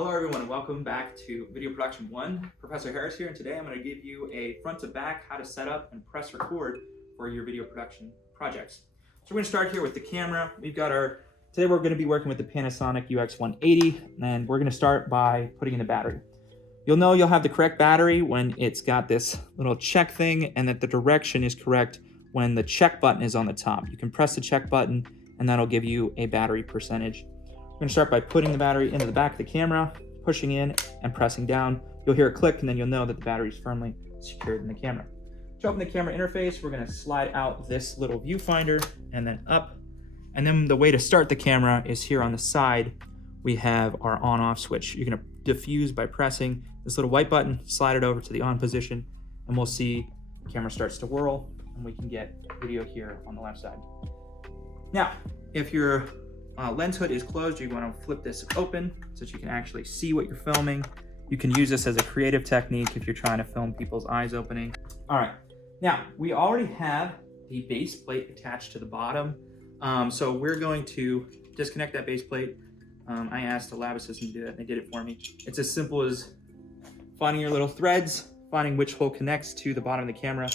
Hello everyone, welcome back to Video Production 1. Professor Harris here, and today I'm going to give you a front to back how to set up and press record for your video production projects. So we're going to start here with the camera. Today we're going to be working with the Panasonic UX180, and we're going to start by putting in the battery. You'll know you'll have the correct battery when it's got this little check thing and that the direction is correct when the check button is on the top. You can press the check button and that'll give you a battery percentage. We're going to start by putting the battery into the back of the camera, pushing in and pressing down. You'll hear a click and then you'll know that the battery is firmly secured in the camera. To open the camera interface, we're going to slide out this little viewfinder and then up. And then the way to start the camera is here on the side. We have our on-off switch. You're going to diffuse by pressing this little white button, slide it over to the on position, and we'll see the camera starts to whirl and we can get video here on the left side. Now, if your lens hood is closed, you want to flip this open so that you can actually see what you're filming. You can use this as a creative technique if you're trying to film people's eyes opening. All right, now we already have the base plate attached to the bottom. So we're going to disconnect that base plate. I asked the lab assistant to do that, and they did it for me. It's as simple as finding your little threads, finding which hole connects to the bottom of the camera,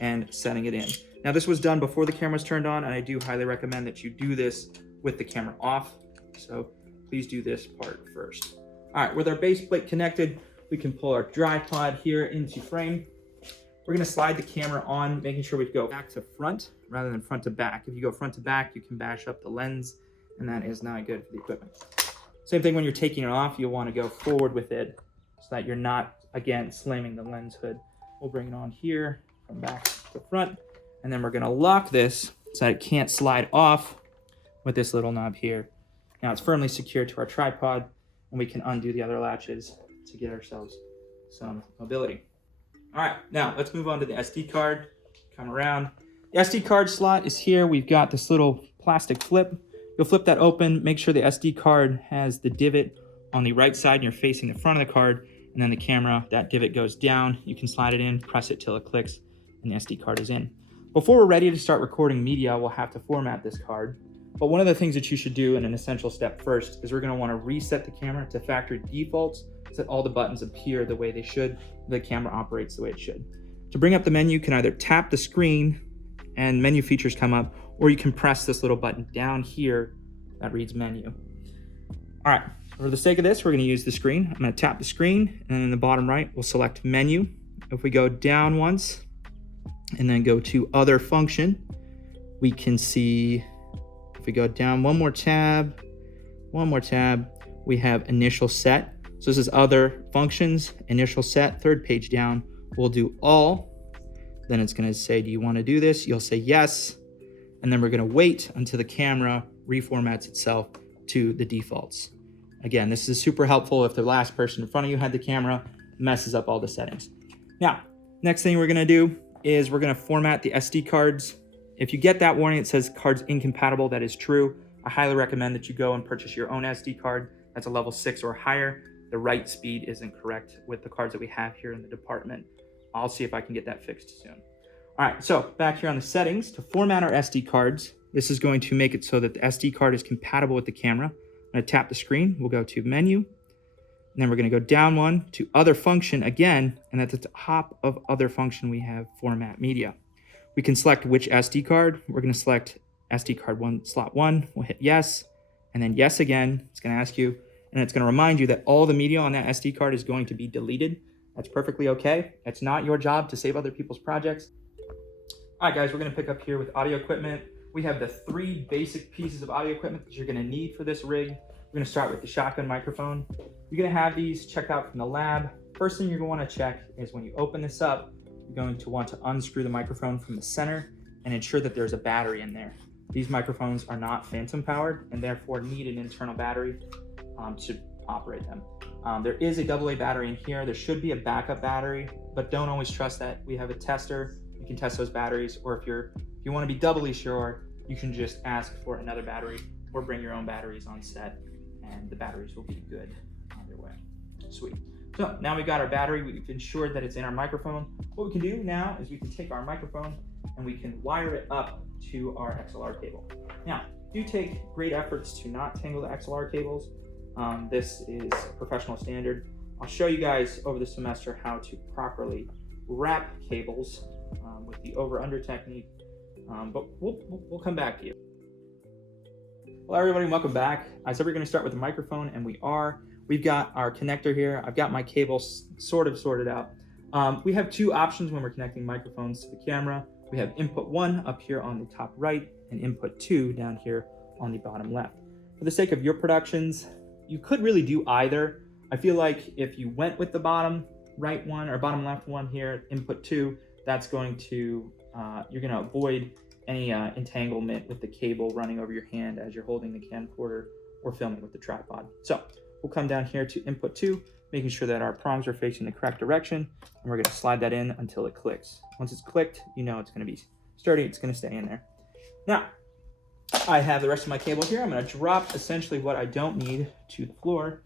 and setting it in. Now this was done before the camera was turned on, and I do highly recommend that you do this with the camera off. So please do this part first. All right, with our base plate connected, we can pull our tripod here into frame. We're gonna slide the camera on, making sure we go back to front rather than front to back. If you go front to back, you can bash up the lens, and that is not good for the equipment. Same thing when you're taking it off, you'll wanna go forward with it so that you're not, again, slamming the lens hood. We'll bring it on here from back to front, and then we're gonna lock this so that it can't slide off with this little knob here. Now it's firmly secured to our tripod, and we can undo the other latches to get ourselves some mobility. All right, now let's move on to the SD card. Come around. The SD card slot is here. We've got this little plastic flip. You'll flip that open, make sure the SD card has the divot on the right side and you're facing the front of the card, and then the camera, that divot goes down. You can slide it in, press it till it clicks, and the SD card is in. Before we're ready to start recording media, we'll have to format this card. But one of the things that you should do in an essential step first is we're going to want to reset the camera to factory defaults so that all the buttons appear the way they should, the camera operates the way it should. To bring up the menu, you can either tap the screen and menu features come up, or you can press this little button down here that reads menu. All right, for the sake of this, we're going to use the screen. I'm going to tap the screen, and in the bottom right, we'll select menu. If we go down once and then go to other function, we can see, if we go down one more tab, we have initial set. So this is other functions, initial set, third page down. We'll do all. Then it's going to say, do you want to do this? You'll say yes. And then we're going to wait until the camera reformats itself to the defaults. Again, this is super helpful if the last person in front of you had the camera, messes up all the settings. Now, next thing we're going to do is we're going to format the SD cards. If you get that warning, it says cards incompatible, that is true. I highly recommend that you go and purchase your own SD card. That's a level 6 or higher. The write speed isn't correct with the cards that we have here in the department. I'll see if I can get that fixed soon. All right, so back here on the settings, to format our SD cards, this is going to make it so that the SD card is compatible with the camera. I'm gonna tap the screen, we'll go to menu, and then we're gonna go down one to other function again, and at the top of other function, we have format media. We can select which SD card. We're gonna select SD card 1, slot 1, we'll hit yes, and then yes again. It's gonna ask you, and it's gonna remind you that all the media on that SD card is going to be deleted. That's perfectly okay. It's not your job to save other people's projects. All right, guys, we're gonna pick up here with audio equipment. We have the 3 basic pieces of audio equipment that you're gonna need for this rig. We're gonna start with the shotgun microphone. You're gonna have these checked out from the lab. First thing you're gonna wanna check is when you open this up, you're going to want to unscrew the microphone from the center and ensure that there's a battery in there. These microphones are not phantom powered and therefore need an internal battery to operate them. There is a AA battery in here. There should be a backup battery, but don't always trust that. We have a tester. You can test those batteries, or if you want to be doubly sure, you can just ask for another battery or bring your own batteries on set, and the batteries will be good on their way. Sweet. So now we've got our battery. We've ensured that it's in our microphone. What we can do now is we can take our microphone and we can wire it up to our XLR cable. Now, do take great efforts to not tangle the XLR cables. This is professional standard. I'll show you guys over the semester how to properly wrap cables with the over-under technique, but we'll come back to you. Hello everybody, welcome back. I said we're going to start with the microphone, and we are. We've got our connector here. I've got my cables sort of sorted out. We have two options when we're connecting microphones to the camera. We have input 1 up here on the top right and input 2 down here on the bottom left. For the sake of your productions, you could really do either. I feel like if you went with the bottom right one or bottom left one here, input 2, that's going to, you're going to avoid any entanglement with the cable running over your hand as you're holding the camcorder or filming with the tripod. So we'll come down here to input 2, making sure that our prongs are facing the correct direction, and we're going to slide that in until it clicks. Once it's clicked, you know it's going to be sturdy, it's going to stay in there. Now, I have the rest of my cable here. I'm going to drop essentially what I don't need to the floor.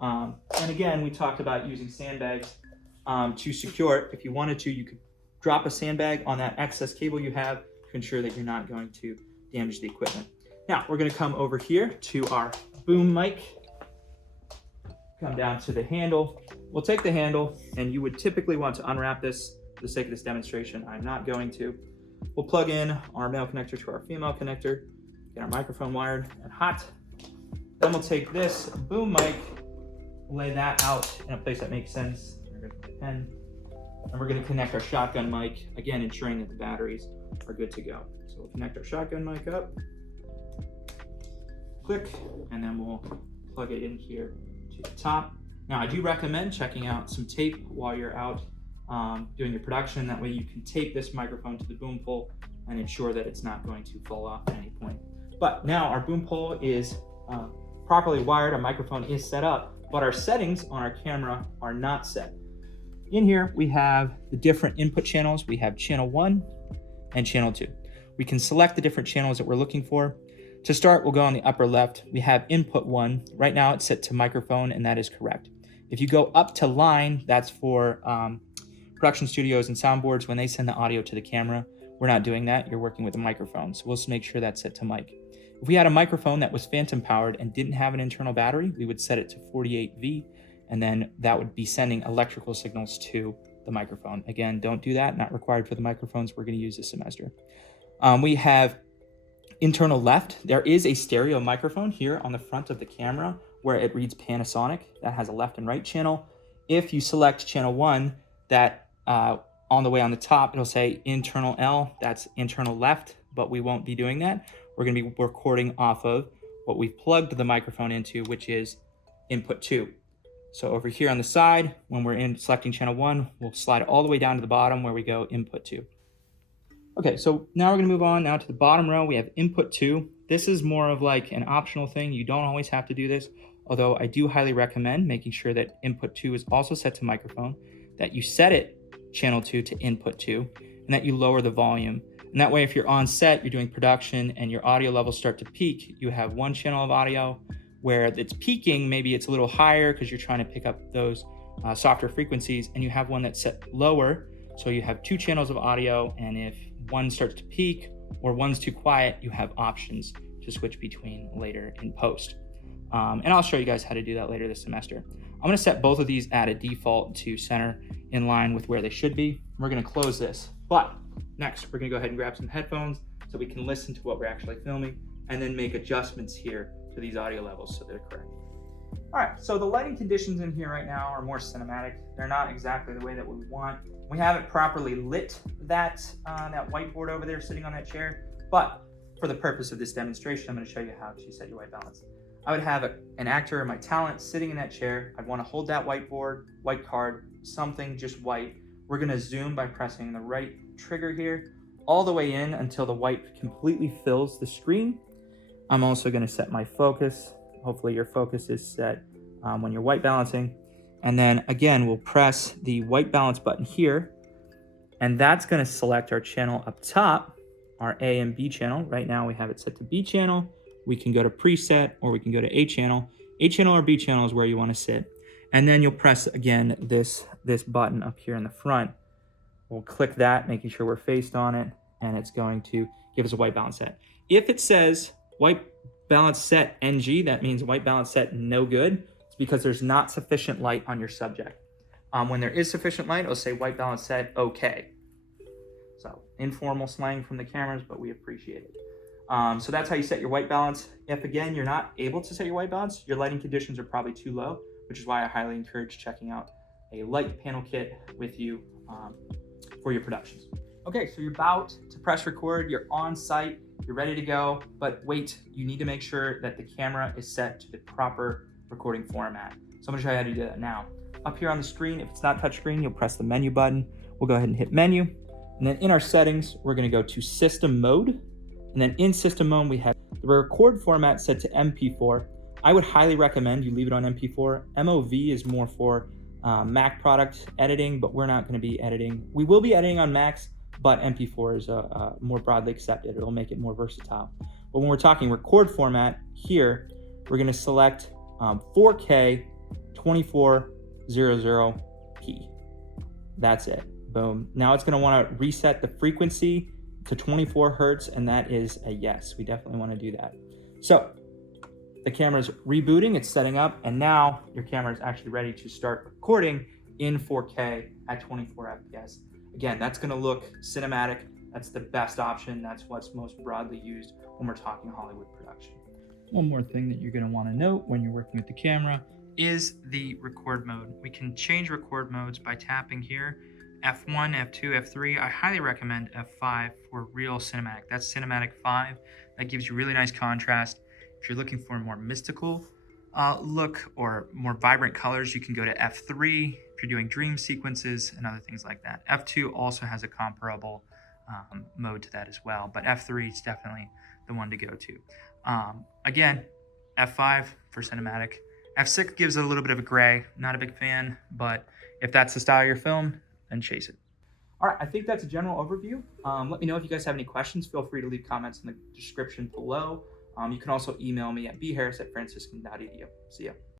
And again, we talked about using sandbags to secure it. If you wanted to, you could drop a sandbag on that excess cable you have to ensure that you're not going to damage the equipment. Now, we're going to come over here to our boom mic. Come down to the handle. We'll take the handle, and you would typically want to unwrap this for the sake of this demonstration. I'm not going to. We'll plug in our male connector to our female connector, get our microphone wired and hot. Then we'll take this boom mic, lay that out in a place that makes sense. We're going to put a pen, and we're going to connect our shotgun mic, again ensuring that the batteries are good to go. So we'll connect our shotgun mic up, click, and then we'll plug it in here to the top. Now, I do recommend checking out some tape while you're out doing your production. That way you can tape this microphone to the boom pole and ensure that it's not going to fall off at any point. But now our boom pole is properly wired, our microphone is set up, but our settings on our camera are not set. In here, we have the different input channels. We have channel 1 and channel 2. We can select the different channels that we're looking for. To start, we'll go on the upper left. We have input 1. Right now it's set to microphone, and that is correct. If you go up to line, that's for production studios and soundboards when they send the audio to the camera. We're not doing that. You're working with a microphone, so we'll just make sure that's set to mic. If we had a microphone that was phantom powered and didn't have an internal battery, we would set it to 48V, and then that would be sending electrical signals to the microphone. Again, don't do that. Not required for the microphones we're going to use this semester. We have internal left. There is a stereo microphone here on the front of the camera where it reads Panasonic. That has a left and right channel. If you select channel 1, that on the way on the top, it'll say internal L. That's internal left, but we won't be doing that. We're going to be recording off of what we've plugged the microphone into, which is input 2. So over here on the side, when we're selecting channel 1, we'll slide all the way down to the bottom where we go input 2. Okay, so now we're going to move on now to the bottom row. We have input 2. This is more of like an optional thing. You don't always have to do this, although I do highly recommend making sure that input 2 is also set to microphone, that you set it channel 2 to input 2, and that you lower the volume. And that way, if you're on set, you're doing production, and your audio levels start to peak, you have one channel of audio where it's peaking, maybe it's a little higher because you're trying to pick up those softer frequencies, and you have one that's set lower, so you have two channels of audio, and if one starts to peak or one's too quiet, you have options to switch between later in post. And I'll show you guys how to do that later this semester. I'm going to set both of these at a default to center in line with where they should be. We're going to close this, but next we're going to go ahead and grab some headphones so we can listen to what we're actually filming and then make adjustments here to these audio levels so they're correct. All right, so the lighting conditions in here right now are more cinematic. They're not exactly the way that we want. We haven't properly lit that whiteboard over there sitting on that chair, but for the purpose of this demonstration, I'm going to show you how to set your white balance. I would have an actor or my talent sitting in that chair. I'd want to hold that whiteboard, white card, something just white. We're going to zoom by pressing the right trigger here all the way in until the white completely fills the screen. I'm also going to set my focus. Hopefully your focus is set when you're white balancing. And then again, we'll press the white balance button here, and that's going to select our channel up top, our A and B channel. Right now we have it set to B channel. We can go to preset, or we can go to A channel. A channel or B channel is where you want to sit. And then you'll press again this button up here in the front. We'll click that, making sure we're faced on it, and it's going to give us a white balance set. If it says white balance set NG, that means white balance set no good. It's because there's not sufficient light on your subject. When there is sufficient light, it'll say white balance set okay. So informal slang from the cameras, but we appreciate it. So that's how you set your white balance. If again, you're not able to set your white balance, your lighting conditions are probably too low, which is why I highly encourage checking out a light panel kit with you for your productions. Okay, so you're about to press record, you're on site, you're ready to go, but wait, you need to make sure that the camera is set to the proper recording format. So I'm gonna show you how to do that now. Up here on the screen, if it's not touchscreen, you'll press the menu button. We'll go ahead and hit menu. And then in our settings, we're gonna go to system mode. And then in system mode, we have the record format set to MP4. I would highly recommend you leave it on MP4. MOV is more for Mac product editing, but we're not gonna be editing. We will be editing on Macs, but MP4 is more broadly accepted. It'll make it more versatile. But when we're talking record format here, we're gonna select 4K 2400p. That's it, boom. Now it's gonna wanna reset the frequency to 24 Hertz, and that is a yes. We definitely wanna do that. So the camera's rebooting, it's setting up, and now your camera is actually ready to start recording in 4K at 24 FPS. Again, that's gonna look cinematic. That's the best option. That's what's most broadly used when we're talking Hollywood production. One more thing that you're gonna wanna note when you're working with the camera is the record mode. We can change record modes by tapping here. F1, F2, F3. I highly recommend F5 for real cinematic. That's cinematic 5. That gives you really nice contrast. If you're looking for a more mystical look or more vibrant colors, you can go to F3 if you're doing dream sequences and other things like that. F2 also has a comparable mode to that as well, but F3 is definitely the one to go to. Again, F5 for cinematic. F6 gives it a little bit of a gray. Not a big fan, but if that's the style of your film, then chase it. All right, I think that's a general overview. Let me know if you guys have any questions. Feel free to leave comments in the description below. You can also email me at bharris@franciscan.edu. See ya.